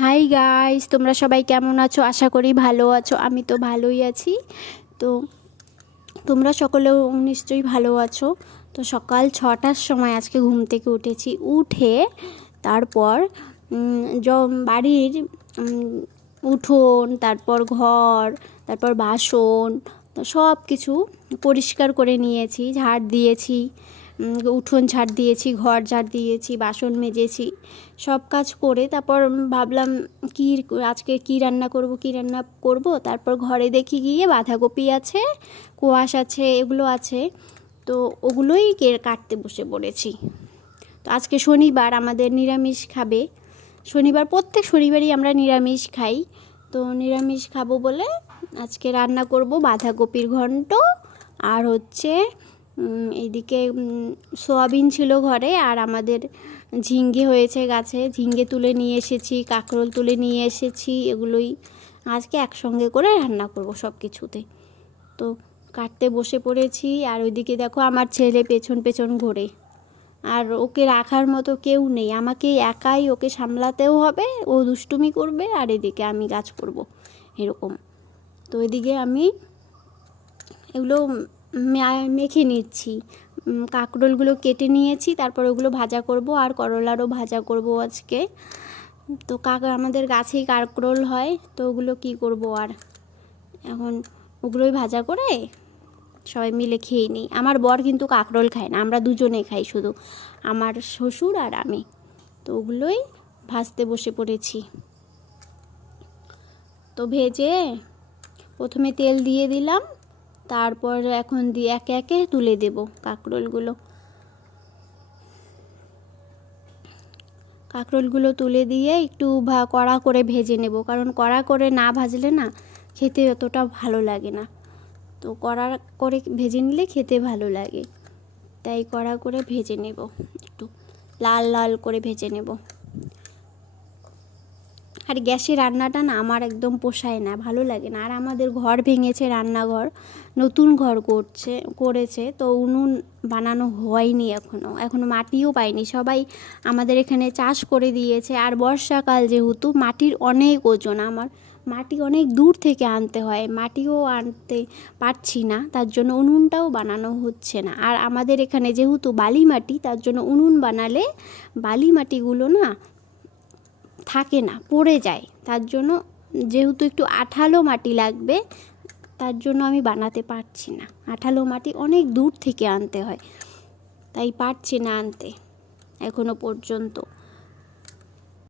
Hi guys, তোমরা সবাই কেমন আছো? আশা করি ভালো আছো। আমি তো ভালোই আছি। তো তোমরা সকলেও নিশ্চয়ই ভালো আছো। তো সকাল 6টার সময় আজকে ঘুম থেকে উঠেছি। উঠে তারপর বাড়ির উঠোন, তারপর ঘর, তারপর বাসন, তো সব কিছু পরিষ্কার করে নিয়েছি, ঝাড় দিয়েছি, উঠোন ঝাড় দিয়েছি, ঘর ঝাড় দিয়েছি, বাসন মেজেছি, সব কাজ করে তারপর ভাবলাম আজকে কী রান্না করব। তারপর ঘরে দেখি গিয়ে বাঁধাকপি আছে, কোয়াশ আছে, এগুলো আছে। তো ওগুলোই কাটতে বসে পড়েছি। তো আজকে শনিবার, আমাদের নিরামিষ খাবে। প্রত্যেক শনিবারই আমরা নিরামিষ খাই। তো নিরামিষ খাবো বলে আজকে রান্না করব বাঁধাকপির ঘন্ট। আর হচ্ছে এইদিকে সয়াবিন ছিল ঘরে, আর আমাদের ঝিঙ্গে হয়েছে গাছে, ঝিঙ্গে তুলে নিয়ে এসেছি, কাঁকরোল তুলে নিয়ে এসেছি। এগুলোই আজকে একসঙ্গে করে রান্না করব সব কিছুতে। তো কাটতে বসে পড়েছি। আর ওইদিকে দেখো আমার ছেলে পেছন পেছন ঘোরে, আর ওকে রাখার মতো কেউ নেই। আমাকে একাই ওকে সামলাতেও হবে, ও দুষ্টুমি করবে আর এদিকে আমি কাজ করব, এরকম। তো এদিকে আমি এগুলো মেখে নিচ্ছি। কাঁকরোলগুলো কেটে নিয়েছি, তারপর ওগুলো ভাজা করব, আর করলারও ভাজা করব আজকে। তো আমাদের গাছেই কাঁকরোল হয়, তো ওগুলো কি করব, আর এখন ওগুলোই ভাজা করে সবাই মিলে খেয়ে নিই। আমার বর কিন্তু কাঁকরোল খায় না, আমরা দুজনে খাই, শুধু আমার শ্বশুর আর আমি। তো ওগুলোই ভাজতে বসে পড়েছি। তো ভেজে প্রথমে তেল দিয়ে দিলাম, তারপর এখন দিয়ে একে একে তুলে দেব কাঁকরোলগুলো তুলে দিয়ে একটু কড়া করে ভেজে নেব, কারণ কড়া করে না ভাজলে না খেতে অতটা ভালো লাগে না। তো কড়া করে ভেজে নিলে খেতে ভালো লাগে, তাই কড়া করে ভেজে নেব, একটু লাল লাল করে ভেজে নেব। আর গ্যাসে রান্নাটা না আমার একদম পোষায় না, ভালো লাগে না। আর আমাদের ঘর ভেঙেছে, রান্নাঘর নতুন ঘর করেছে, তো উনুন বানানো হয়নি এখনও মাটিও পাইনি। সবাই আমাদের এখানে চাষ করে দিয়েছে, আর বর্ষাকাল যেহেতু মাটির অনেক ওজন, আমার মাটি অনেক দূর থেকে আনতে হয়, মাটিও আনতে পারছি না, তার জন্য উনুনটাও বানানো হচ্ছে না। আর আমাদের এখানে যেহেতু বালি মাটি, তার জন্য উনুন বানালে বালি মাটিগুলো না থাকে না, পড়ে যায়। তার জন্য যেহেতু একটু আঠালো মাটি লাগবে, তার জন্য আমি বানাতে পারছি না। আঠালো মাটি অনেক দূর থেকে আনতে হয়, তাই পারছি না আনতে এখনো পর্যন্ত।